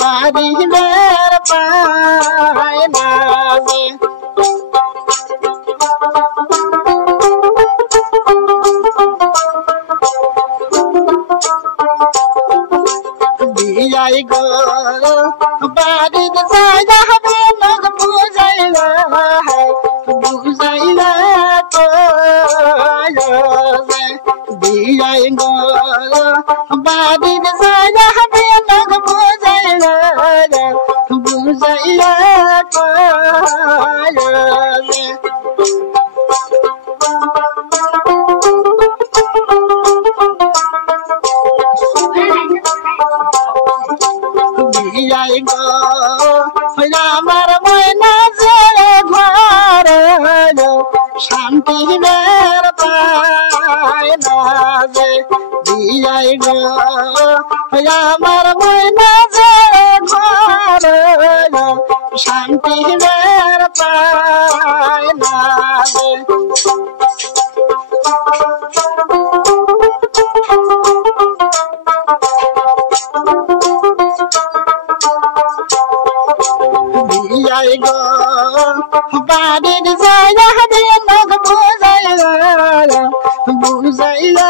पारिमेर पाएना बियाई गो बारी जाया हमे लोग बुझाइला तो बियाई गो बारी जाया हमे लोग बुझाइला तो बियाई गो আমার ময়না যে ঘর শান্তি মের পায় না যে বিয়াই গো আমার ময়না যে ঘর শান্তি মের পায় না যে बियाई गो बारी जाया हमे लोग बुझाइला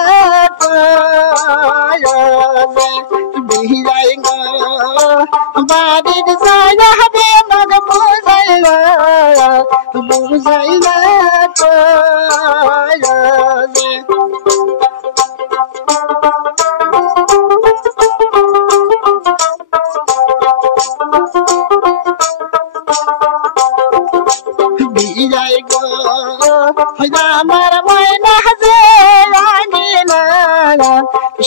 बियाई गो बारी जाया हमे लोग बुझाइला बियाई गो আমার ময়না যে লাগিলা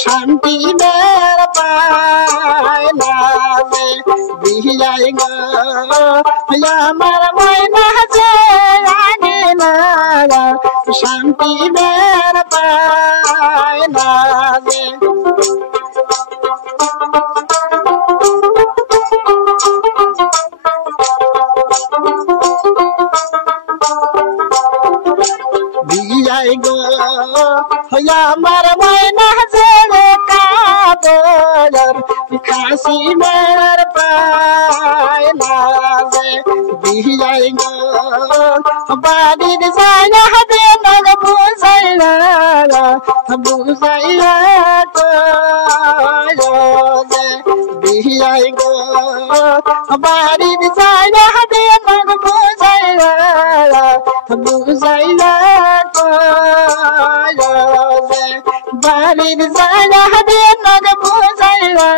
শান্তি মের পায় না বিয়াই গো আমার ময়না যে লাগিলা শান্তি মের পায় না बियाई गो আমার ময়না যে কাপড় খাসি মের পায় না বিয়াই গো বাড়ির যায়া হবে লোক বুঝাইলা তো বিয়াই গো বাড়ির যায়া হবে লোক বুঝাইলা বাড়ির যায়া হবে লোক বুঝাইলা